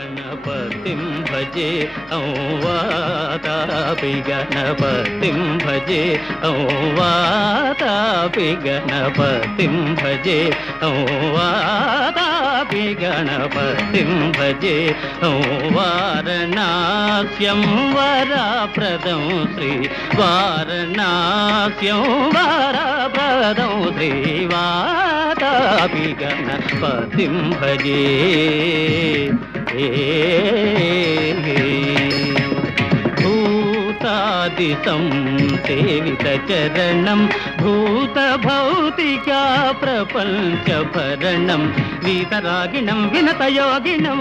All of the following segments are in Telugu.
गणपतिं भजे वातापि गणपतिं भजे वातापि गणपतिं भजे वातापि गणपतिं भजे वारणास्यं वरप्रदं श्री वारणास्यं वरप्रदं श्री वातापि गणपतिं भजे भूतादितं सेवितचरणं भूतभौतिका प्रपञ्चभरणं वीतरागिणं विनतयोगिनं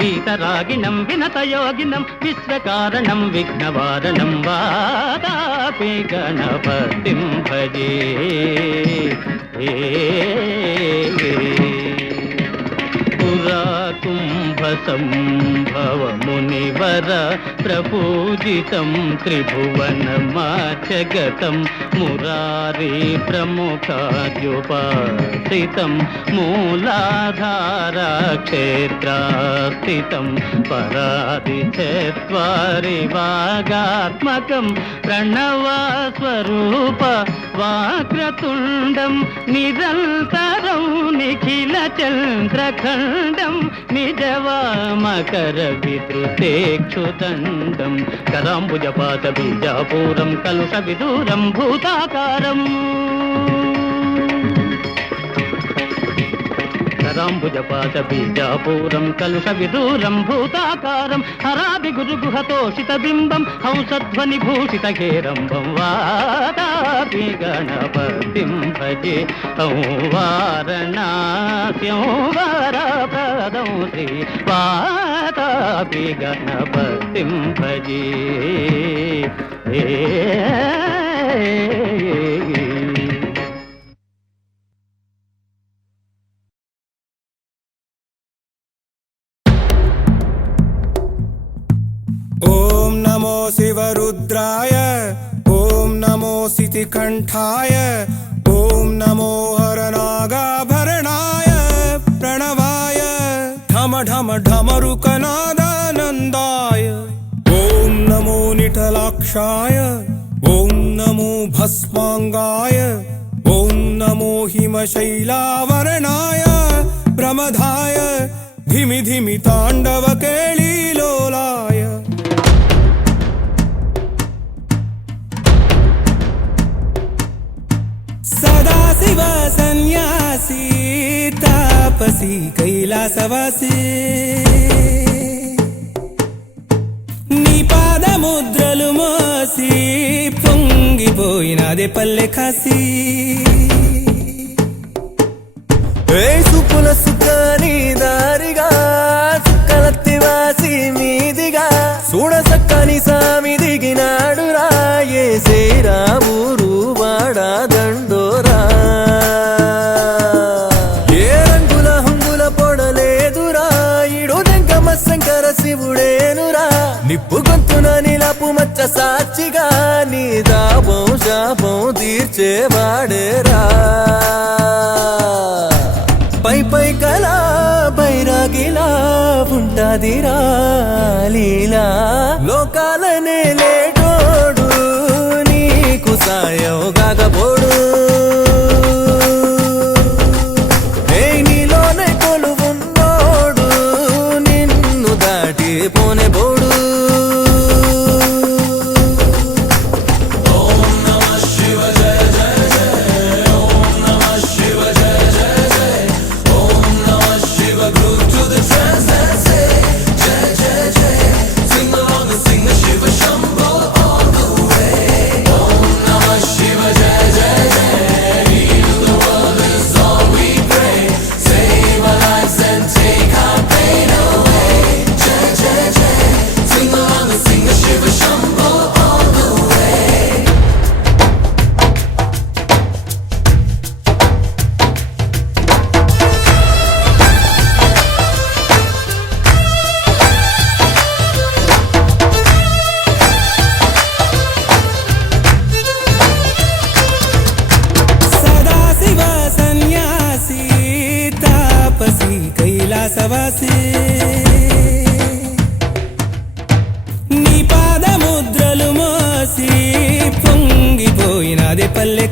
वीतरागिणं विनतयोगिनं विश्वकारणं विघ्नवारणं वातापि गणपतिं भजे कुम्भसंभव मुनिवर प्रपूजितं त्रिभुवनमाचगतं मुरारी प्रमुखाद्युपासितं मूलाधारा क्षेत्रास्थितं परादिचत्वारि वागात्मकं प्रणवस्वरूप वाक्रतुण्डं निरन्तरं निखिलचन्द्रखण्डं निजवामकर विद्रुतेक्षुदण्डं कराम्बुजपात बीजापूरं कलुषविदूरं भूताकारम् कराम्बुजपात बीजापूरं कलुषविदूरं भूताकारं हराभिगुरुगुहतोषितबिम्बं हंसध्वनिभूषितघेरम्बं वातापि गणपतिं भजे वारणास्यं वरप्रदं श्री वातापि गणपतिं भजे ओम नमो शिवरुद्राय ओम नमो सितिकंठाय ओम नमो हरनागाभरणाय प्रणवाय ढम ढम ढमरुकनादानन्दाय ओम नमो निठलाक्षाय ओम नमो भस्मांगाय ओम नमो हिमशैलावरणाय प्रमदाय धिमि धिमि तांडव केळीलोलाय सदाशिव सन्यासी तापसी कैलासवासी नी पादमुद्रलु मोसी పొంగిపోయినదే పల్లె కాసి సుకుల సుఖాని దారిగా సుక్కలత్తివాసి మీదిగా చూడ సక్కని సామి దిగినాడు రాయే శ్రీరామురు వాడా దండోరా ఏ రంగుల హంగుల పొడలేదురా ఇడు దెంకమ శంకర శివుడేనురా నిప్పు గొంతున నిలపు మచ్చ సాక్షిగా నీ దాపం శాపం తీర్చేవాడేరా పై పై కలా బైరాగిలా ఉంటాదిరా లీలా లోకాలనే లేటోడు నీకు సాయం కాకపోడు నీలోనే కొలువున్నోడు నిన్ను దాటి పోనే పోడు Sing along and sing the Shiva Shambho.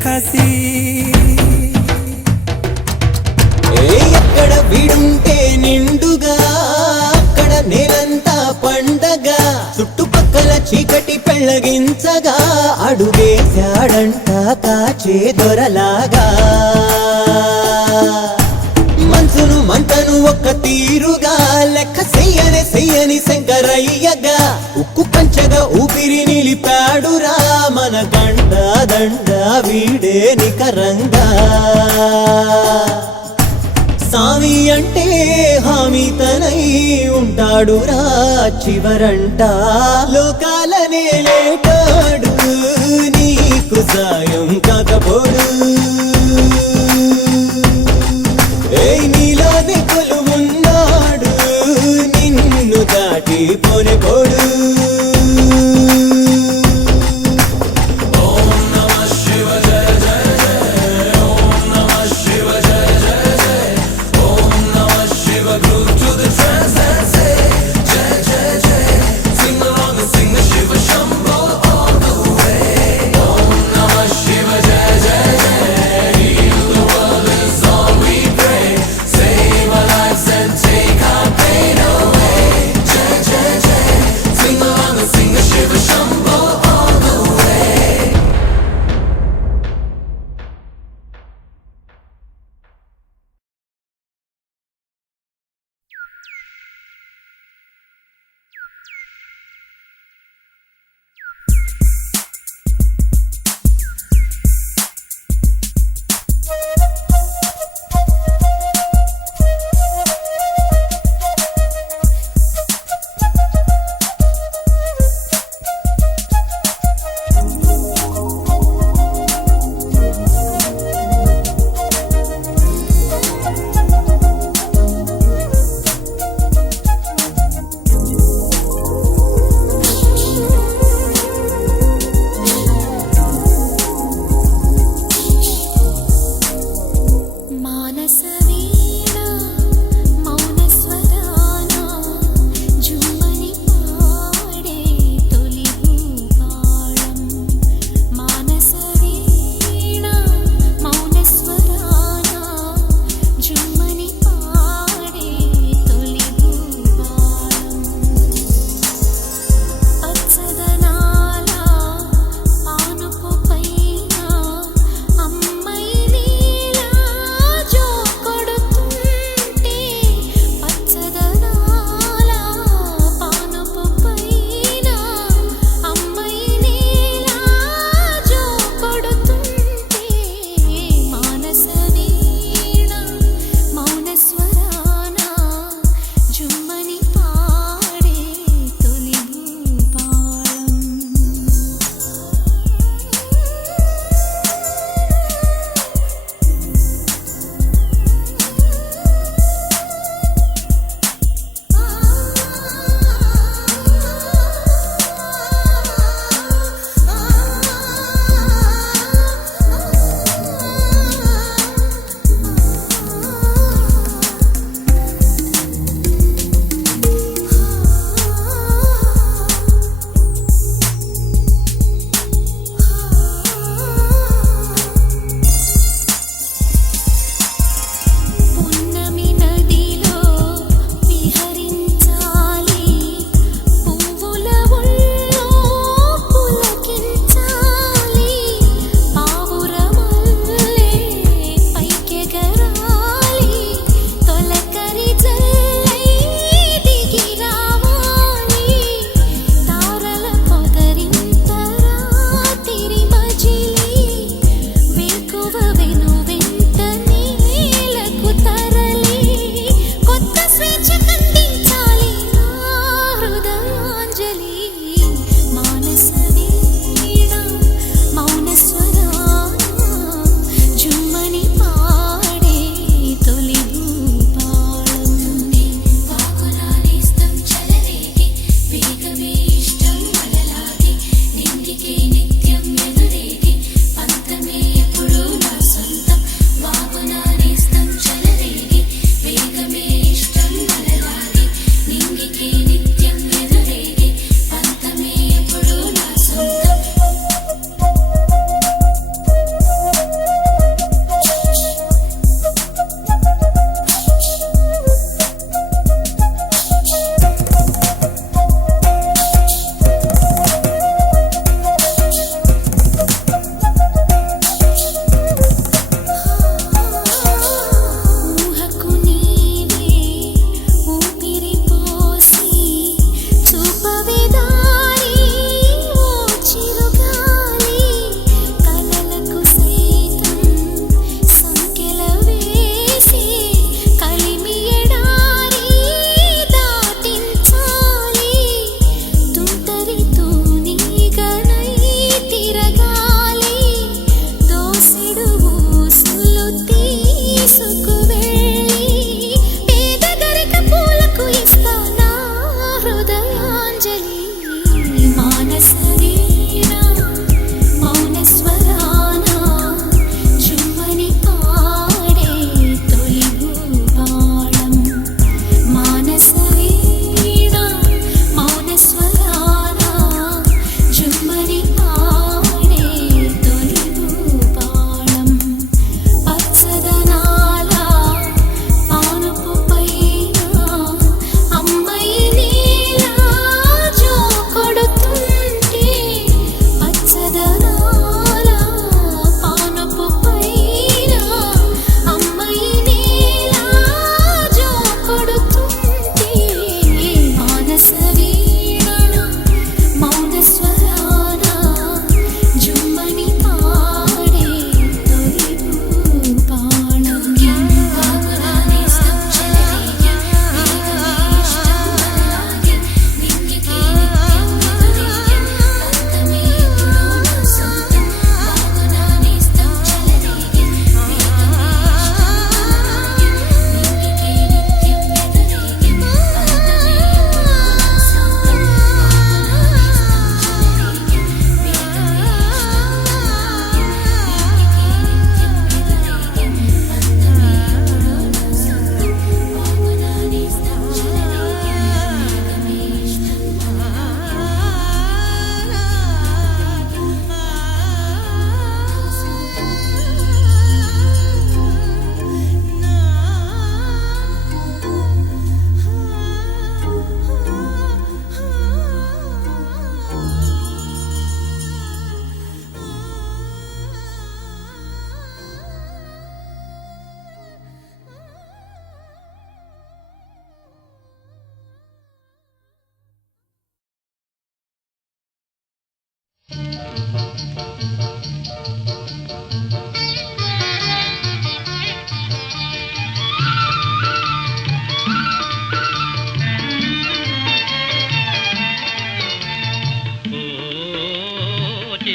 కసి ఎక్కడ వీడుంటే నిండుగా అక్కడ నేలంతా పండగ చుట్టుపక్కల చీకటి పెళ్ళగించగా అడుగేశాడంట కాచే దొరలాగా మనసును మంటను ఒక్క తీరుగా లెక్క చెయ్యని శంకరయ్యగా ఉక్కు పంచగా ఊపిరి నిలిపాడురా మన గంట దండ వీడే నికరంగా సామి అంటే హామీ తనై ఉంటాడురా చివరంట లోకాలనే లేటాడు నీకు సాయం కాకపోడు నీలోనే కొలువున్నాడు నిన్ను దాటి పోనెపోడు Shiva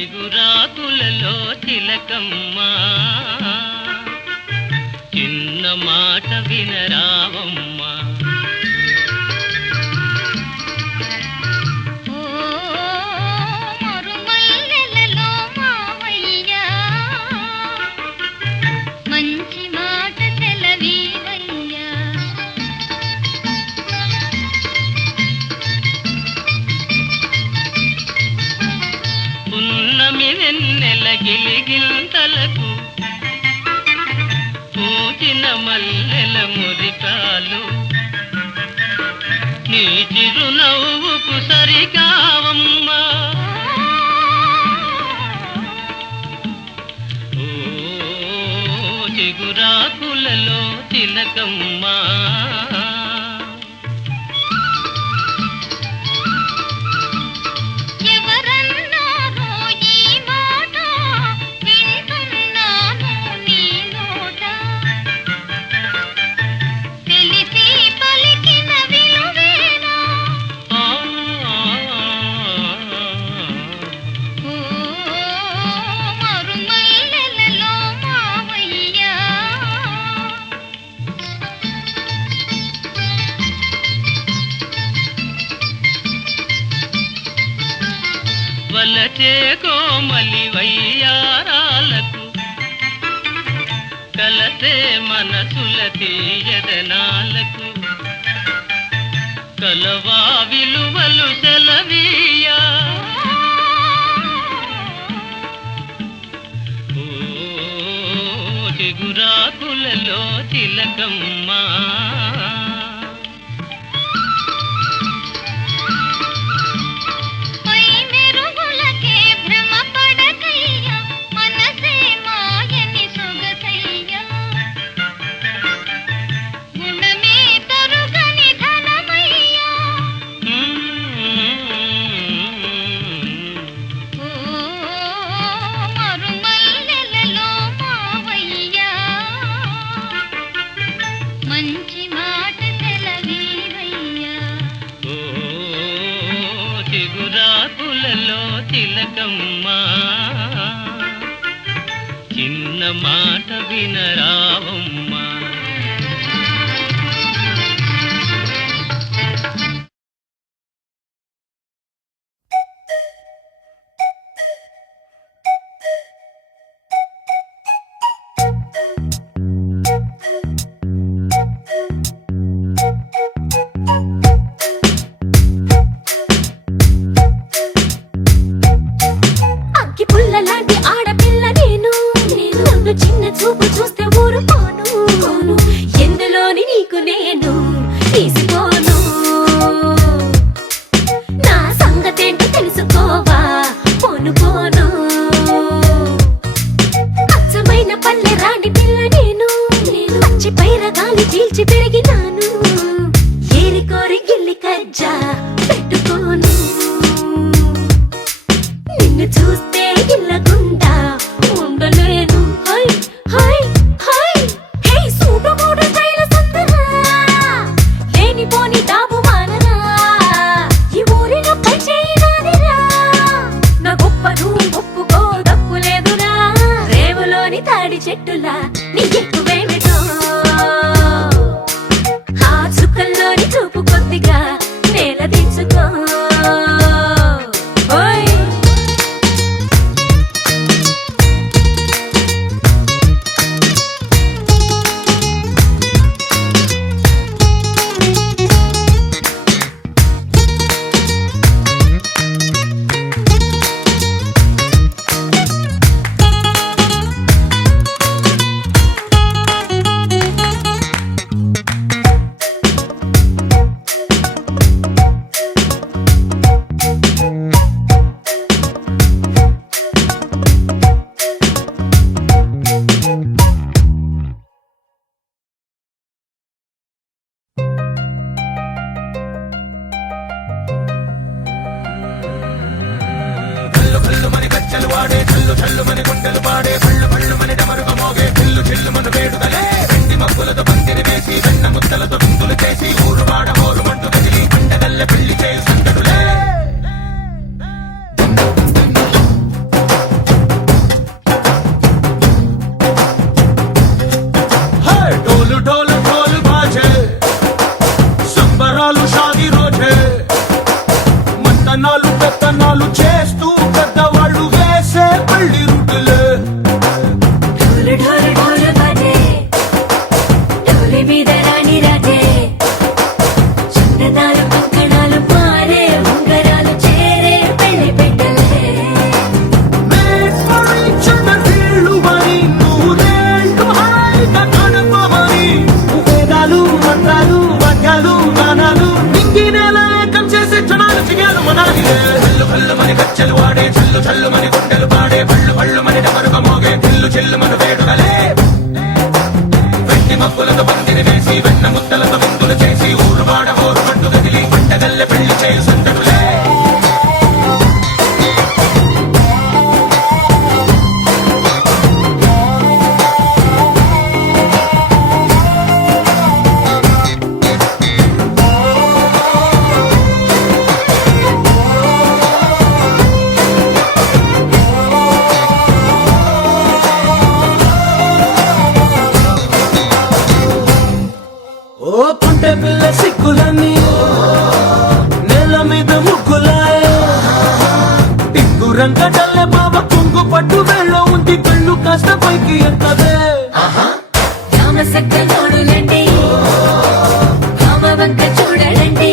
చిగురాకులలో చిలకమ్మా చిన్న మాట వినరావమ్మా మరుమల్లెలలో మావయ్యా మంచి మాట సెలవీవయ్యా పున్నమి వెన్నెల గిలిగింతలకు పూచిన మల్లెల మురికాలు నీ చిరునవ్వుకు సరికావమ్మా ఓ చిగురాకులలో తిలకమ్మా ఎవరన్నారో ఈ మాట వింటున్నాను నీ నోట తెలిసి పలికిన విలువేనా ఆ, ఓ మరుమల్లెలలో మావయ్యా వలచే కోమలి వయ్యారాలకు కలసే మనసుల తీయదనాలకు కలవా విలువలు సెలవీయా ఓ చిగురాకులలో తిలకమ్మా పై మెరుగులకే భ్రమ పడకయ్యా మనసే మాయని సొగసయ్యా గుణమే తరుగని ధనమయ్యా ఓ మరుమల్లెలలో మావయ్యా మంచి మాట సెలవీవయ్యా ఓ చిగురాకులలో తిలకమ్మా చిన్న మాట వినరావమ్మా అగ్గి పుల్ల లాంటి ఆడపిల్ల నేను నన్ను చిన్న చూపు చూస్తే ఊరుకోను ఎందులోని నీకు నేను తీసుకోను నా సంగతేంటో తెలుసుకోవా పోను పోను అచ్చమైన పల్లె రాణి పిల్ల నేను పచ్చి పైర గాలి పీల్చి పెరిగినాను ఏరి కోరి గిల్లి కజ్జా పెట్టుకోను నిన్ను చూస్తే గిల్లగుండా ఉండలేను హై హై హై హే సూటు మూడు స్టైల్ సందరా లేని పోని డాబు మానరా ఈ ఊరిలో పై చేయనాదిరా నా గొప్పను ఒప్పుకో తప్పు లేదురా రేవులోని తాడి చెట్టులా నీ ఎక్కువేమిటో ढोल ढोल ढोल बाजे సంబరాలు షాదీ రోజే మంతనాలు పెత్తనాలు చేస్తూ పెద్దవాళ్ళు వేసే పెళ్లి రుట్టులే ढोल ढोल ढोल बाजे ढोली మీద రాణి రాజే చందనాలు కంకణాలు మారే ఉంగరాలు చేరే పెళ్లి పెట్టలే వీళ్ళు మరి నూరేళ్ళు హాయిగా గడపమని వేదాలు మంత్రాలు వాక్యాలు గానాలు నింగినేల ఏకం చేసే క్షణాలు చిగాలు మనాలి హల్లు హల్లు మని గచ్చలు వాడే చల్లు చల్లు మని గుండెలు పాడే పళ్ళు పళ్ళు మని డమరుగ మోగే పిల్లు చెల్లు మన వేడుకలే వెండి మబ్బులతో పందిరి వేసి వెన్న ముద్దలతో విందులు చేసి ఊరు వాడ ఊరు పట్టు గదిలి పంటగల్లె పెళ్లి చేయు సందడులే ఓ పుంటె పిల్ల సిక్కులన్నీ నేల మీద ముగ్గులాయ టిక్కు రంగడల్లె బాబ కుంగు పట్టు వెళ్ళ ఉంది కళ్ళు కాస్త పైకి ఎక్కదే రామ సక్క నోడులండి రామ వంక చూడడండి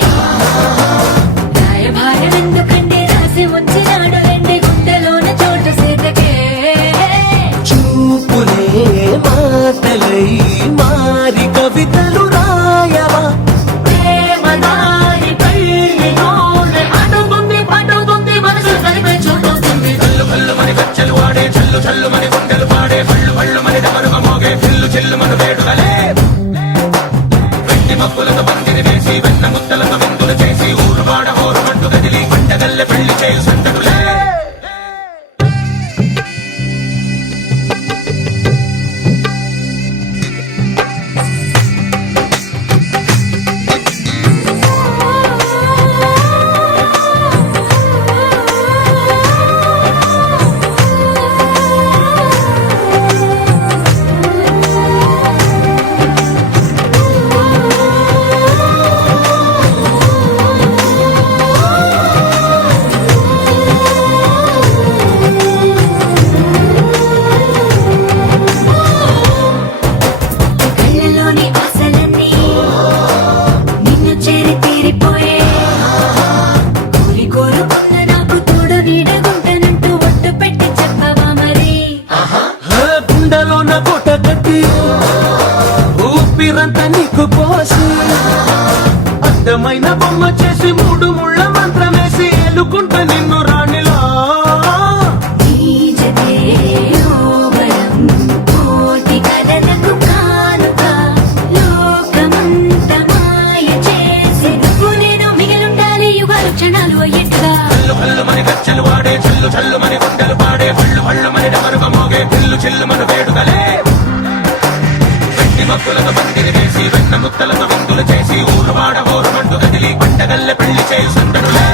రాయభారం ఎందుకండి రాసి ఉంచినాడు రండి గుండెలోన చోటు సీతకే చూపులే మాటలై మారి కవితలు రాయవా ప్రేమ దారి పెళ్లిలోనే అడుగుంది పడుతుంది మనసు కలిపే చోటవుతుంది కల్లు కల్లు మని గచ్చలు వాడే చల్లు చల్లు మని గుండెలు పాడే పళ్ళు పళ్ళు మని డమరుగ మోగే పిల్లు చెల్లు మన వేడుకలే వెండి మబ్బులతో పందిరి వేసి వెన్న ముద్దలతో విందులు చేసి ఊరు వాడ ఊరు పట్టు గదిలి పంటగల్లె పెళ్లి చేయు సందడులే కళ్ళలోని ఆశలన్నీ నిన్ను చేరి తీరిపోయే కోరి కోరుకున్న నాకు తోడు నీడగుంటనంటూ ఒట్టు పెట్టి చెప్పవా మరి గుండెలోన కోట కట్టి ఊపిరంతా నీకు పోసి అందమైన బొమ్మ చేసి మూడు ముళ్ళ మంత్రం వేసి ఎలుకుంటా నిన్ను రాణిలా నీజదే ఓవరం కోటి కలలకు కానుక లోకమంత మాయ చేసి నువ్వు నేను మిగిలుండాలి యుగాలు క్షణాలు అయ్యేట్టుగా హల్లు హల్లు మని గచ్చలు వాడే చల్లు చల్లు మని గుండెలు పాడే పళ్ళు పళ్ళు మని డమరుగ మోగే పిల్లు చెల్లు మన వేడుకలే వెండి మబ్బులతో పందిరి వేసి వెన్న ముద్దలతో విందులు చేసి ఊరు వాడ ఊరు పట్టు గదిలి పంటగల్లె పెళ్లి చేయు సందడులే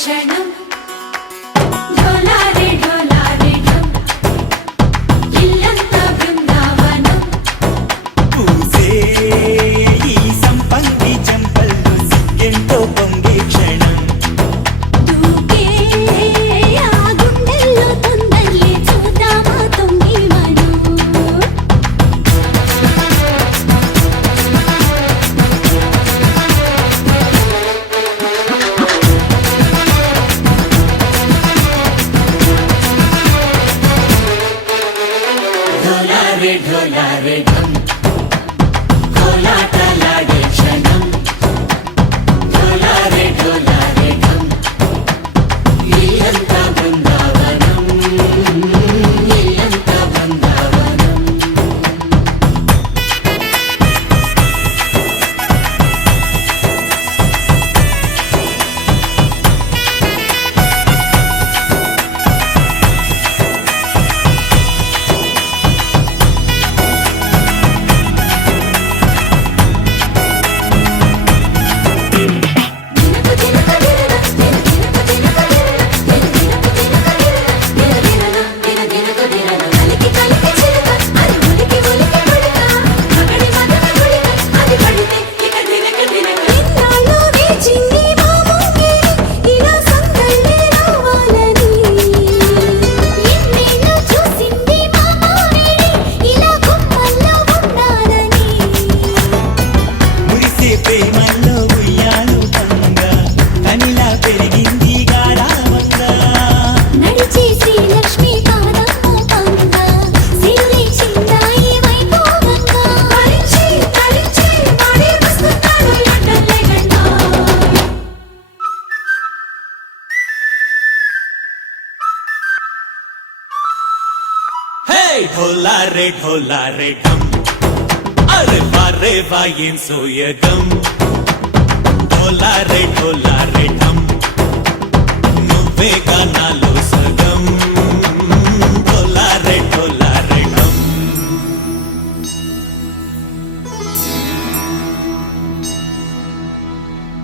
క్షణం ఢోలారే ఢోలారే ఢం ఇల్లంతా బృందావనం పూసే ఈ సంపంగి చెంపల్లో సిగ్గెంతో పొంగే క్షణం దూకే ఆ గుండెల్లో తొందరలే చూద్దామా తొంగి మనం ఢోలారే ఢోలారే ఢం కోలాటలాడే క్షణం ఢోలారే ఢోలారే ఢం ఇల్లంతా బృందావనం ఇల్లంతా బృందావనం దినకు దినక దినక దినకు దినక కలికి కలికి చిలక అది ఉలికి ఉలికి పడక మగడి మదన గుడిక అది పడితే ఇక దినక దినక ఇన్నాళ్ళు వేచింది మా ముంగిరి ఇలా సందళ్ళే రావాలని ఎన్నేళ్ళు చూసింది మా మామిడి ఇలా గుమ్మల్లో ఉండాలని మురిసే ప్రేమల్లో ఉయ్యాలు పంగా కనిలా పెరిగింది గారావంగా నడిచే శ్రీలక్ష్మి పాదమ్మ పంగ సిరులే చిందాయి వైభోగంగా తరించి తరించి వాడే వస్తున్నాడు ఎండలే గంట హే ఢోలారే ఢోలారే ఢం అరే వారే వాయేం సోయగం ఢోలారే ఢోలారే ఢం నువ్వే గానాలో సగం ఢోలారే ఢోలారే ఢం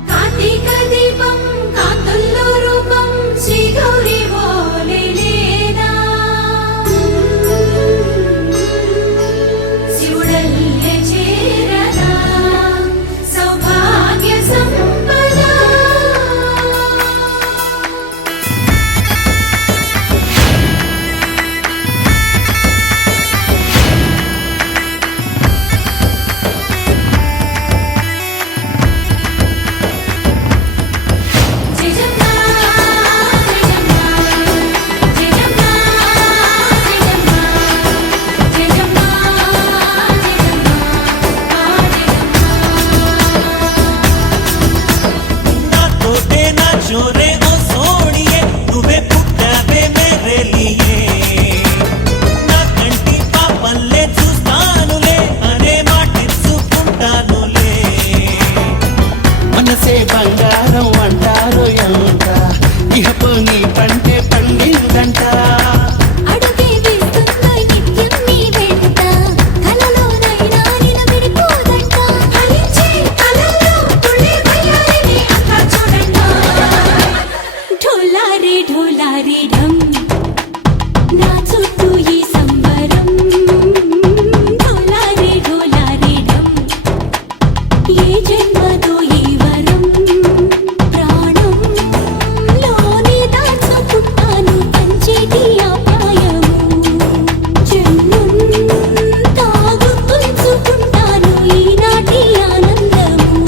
కార్తీక దీపం కాంతుల్లో రూపం శ్రీ గౌరీ ఓలే లేదా శివుడల్లే చేరదా సౌభాగ్య సంపద జయజమ్మా జయజమ్మా జయజమ్మా జయజమ్మా నా తోటే నా చోరే ఓ సోడియే నువ్వే పుట్టావే మేరే లియే నా కంటి పాపల్లే చూస్తానులే అనే మాటిచ్చుకుంటానులే మనసే బంగారం అంటారు ఎంత ఇహపు నీ పంటే పండిందంట అడుగే వేస్తుందో నిత్యం నీ వెంట కలలోనైనా నిలబడిపోదంట ఫలించే కలల్లో తుళ్ళే వయ్యారిని అంతా చూడంట ఢోలారే ఢోలారే ఢం నా చుట్టూ ఈ సంబరం ఢోలారే ఢోలారే ఢం ఏ జన్మదో ఈ వరం ప్రాణం లోని దాచుకుంటాను పంచేటి అపాయము జన్మం తాగు పులుచుకుంటాను ఈనాటి ఆనందము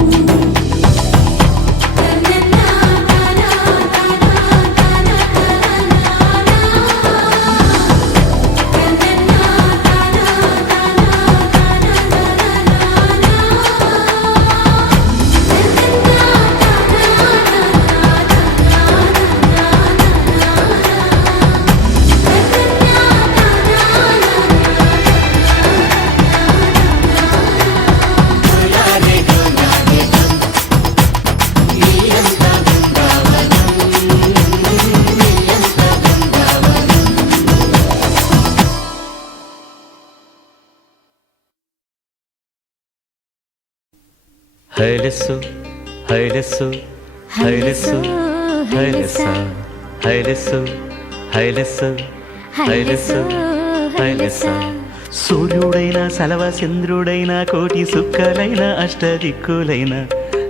హైలెస్సు హైలెస్సు హైలెస్సు హైలెస్సా హైలెస్సు హైలెస్సు హైలెస్సు హైలెస్సా సూర్యుడైనా సలవ చంద్రుడైనా కోటి సుక్కలైన అష్టదిక్కులైన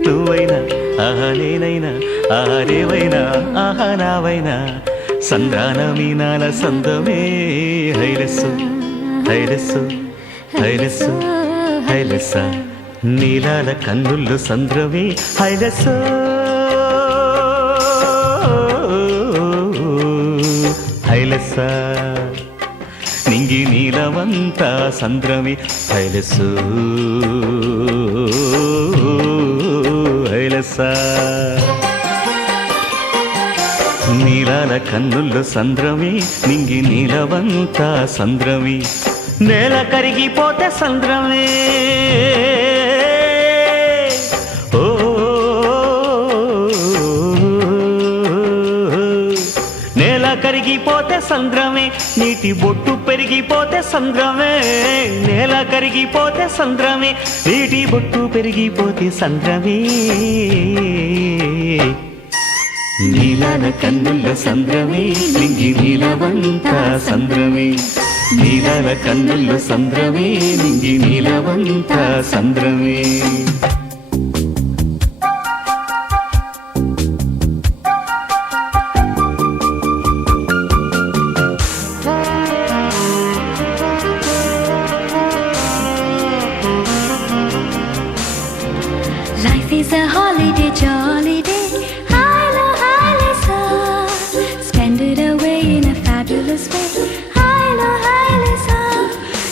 నువ్వైనా ఆహా నేనైనా ఆహా రేవైనా ఆహా నావైనా సంద్రాన మీనాల సందమే హైలెస్సు హైలెస్సు హైలెస్సు హైలెస్సా నీలాల కన్నుల్లో సంద్రమే హైలెస్సు హైలెస్సా నింగి నీలవంత సంద్రమే హైలెస్సు హైలెస్సా నీలాల కన్నుల్లో సంద్రమే నింగి నీలవంత సంద్రమే నేల కరిగిపోతే సంద్రమే ఓ నేల కరిగిపోతే సంద్రమే నీటి బొట్టు పెరిగిపోతే సంద్రమే నేల కరిగిపోతే సంద్రమే నీటి బొట్టు పెరిగిపోతే సంద్రమే నీలాల కన్నుల సంద్రమే నింగి నీలవంత సంద్రమే నీలాల కన్నుల సంద్రమే నింగి నీలవంత సంద్రమే Life is a holiday, jolly day. Hilo, Hilesa. Spend it away in a fabulous way. Hilo, Hilesa.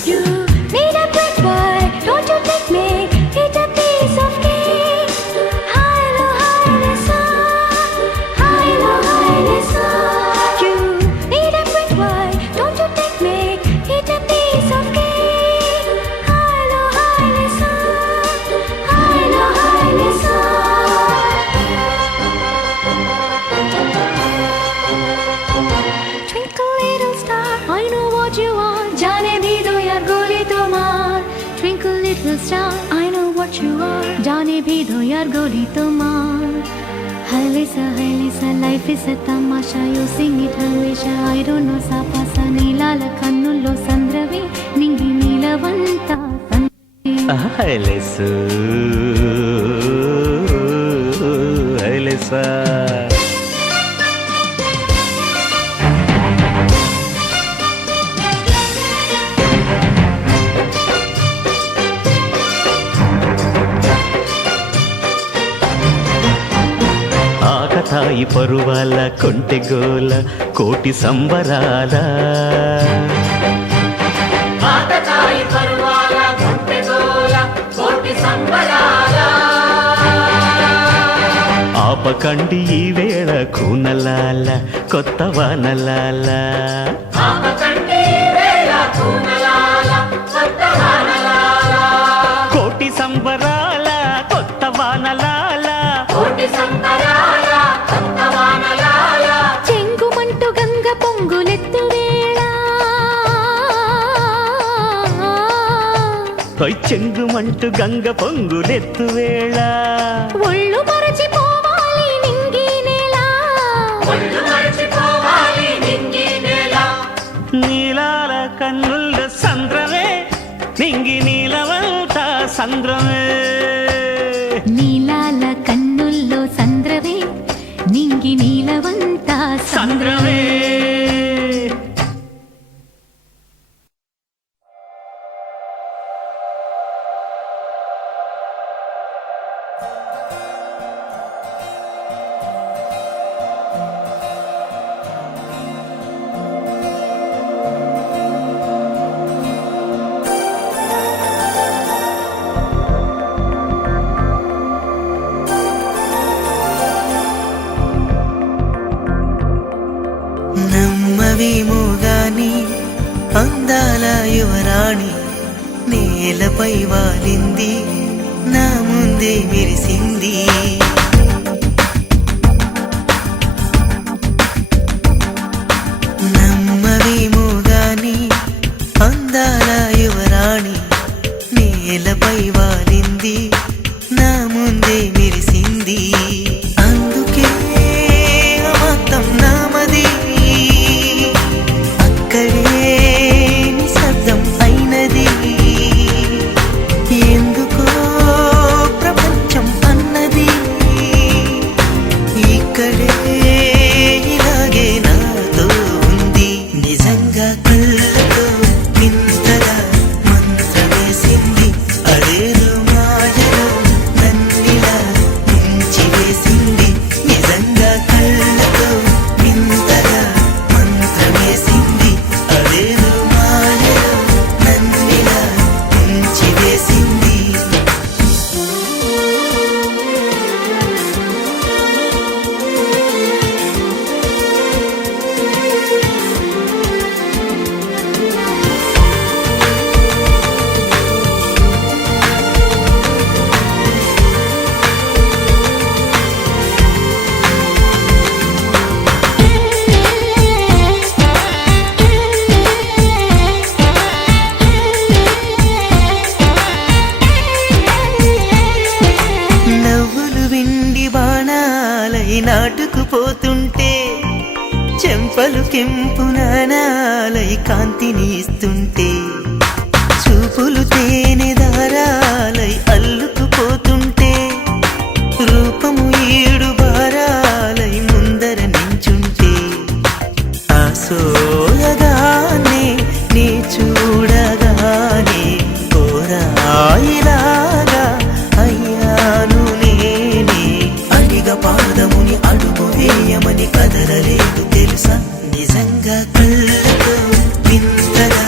You need a quick boy, don't you take me? Eat a piece of cake. Hilo, Hilesa. Hilo, Hilesa. You need a quick boy, don't you take me? Eat a piece of cake. Hilo, Hilesa. Hilo, Hilesa. Twinkle little star, I know what you are. जाने भी दो यार गोली तुम्हार. Twinkle little star, I know what you are. जाने भी दो यार गोली तुम्हार. Hilesa, Hilesa, life is a tamasha. You sing it Hilesa, I don't know sa pasa. నీలాల కన్నుల్లో సంద్రవే నింగి నీలవంత సంద్రవే. హైలెస్సు హైలెస్సా ఆకతాయి పరువాల కొంటెగోల కోటి సంబరాల ఆపకండి ఈ వేళ కూనలాల కొత్త వానలాల కోటి సంబరాల కొత్త వానలాల చెంగుమంటూ గంగ పొంగులెత్తు వేళ చెంగుమంటూ గంగ పొంగులెత్తు వేళ ఒళ్ళు మరచిపోవాలి నింగి నేల నీలాల కన్నుల సంద్రమే నింగి నీలవంత సంద్రమే నీలాల కన్నుల్లో సంద్రవే నింగి నీలవంత సంద్రమే నమ్మవేమో గాని అందాల యువరాణి నేలపై వాలింది నా ముందే మెరిసింది నమ్మవేమో గాని అందాల యువరాణి నేలపై వాలింది నా ముందే మెరిసింది అందుకే పలుకెంపు నానాలై కాంతిని ఇస్తుంటే చూపులు తేనె దారాలై అల్లుకుపోతుంటే రూపము ఏడు బారాలై ముందర నించుంటే ఆ సోయగానే నీ చూడగానే కోరాయిలాగా అయ్యాను నేనే అడిగ పాదముని అడుగు వేయమని కదలలేదు తెలుసా నిజంగా కళ్ళతో వింతగా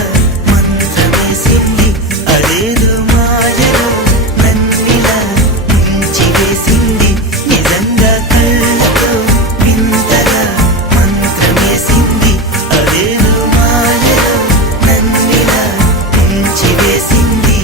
మంత్రమేసింది అదేదో మాయలో నన్నిలా ముంచివేసింది నిజంగా కళ్ళతో వింతగా మంత్రమేసింది అదేదో మాయలో నన్నిలా ముంచివేసింది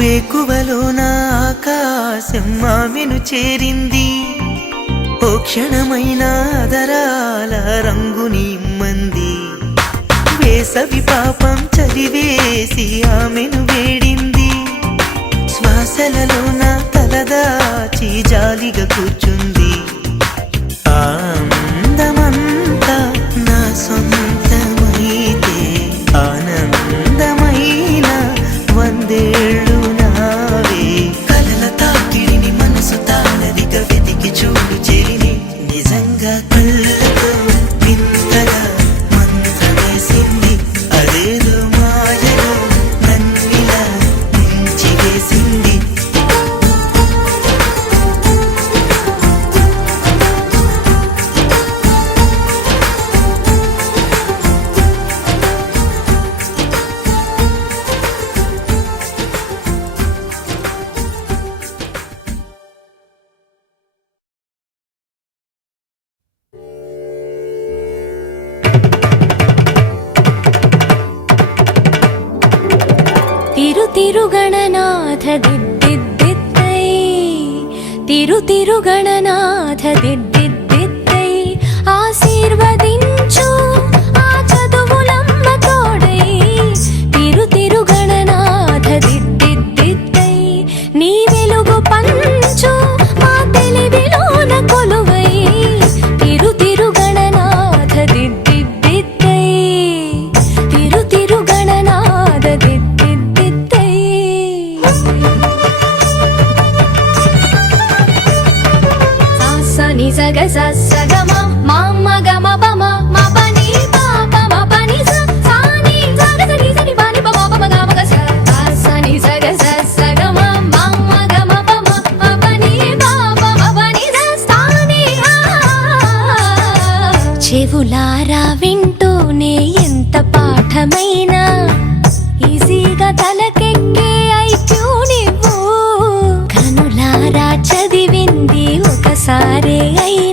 వేకువలో నా ఆకాశం ఆమెను చేరింది ఓ క్షణమైన దరాల రంగుని ఇమ్మంది వేసవి పాపం చదివేసి ఆమెను వేడింది శ్వాసలలో నా తలదాచి జాలిగా కూర్చుంది ఆ అందమంతా నా సొంతమైతే ఆనందమైన వందేళ్ళు నావే కలల తాకిడిని మనసు తానదిగా వెతికి చూడు చెలిని నిజంగా కళ్ళతో వింతగా మంత్రమేసింది అదేదో మాయలో నన్నిలా ముంచివేసింది తిరుగణనాథ దిద్దిద్దిద్దై తిరుగణనాథ దిద్దిద్దిద్దై ఆశీర్వదించు ఆ చదువులమ్మ తోడై తిరుగణనాథ దిద్దిద్దిద్దై నీ వెలుగు పంచు మా తెలివిలోన కొలువై తిరుగణనాథ దిద్దిద్దిద్దై తిరుగణనాథ దిద్దిద్దిద్దై సాసని సగ సగమ మామ గమ పమ మా పని పాప మా పని సాని సగ సని సని పని పమ పమ గమ గ సాసని సగ సగమ మామ గమ పమ మా పని పాప మా పని సాని చెవులారా వింటూనే ఎంత పాఠమైనా ఈజీగా తలకెక్కే ఐక్యూ నువ్వు కనులారా చదివింది ఒకసారే అయ్యి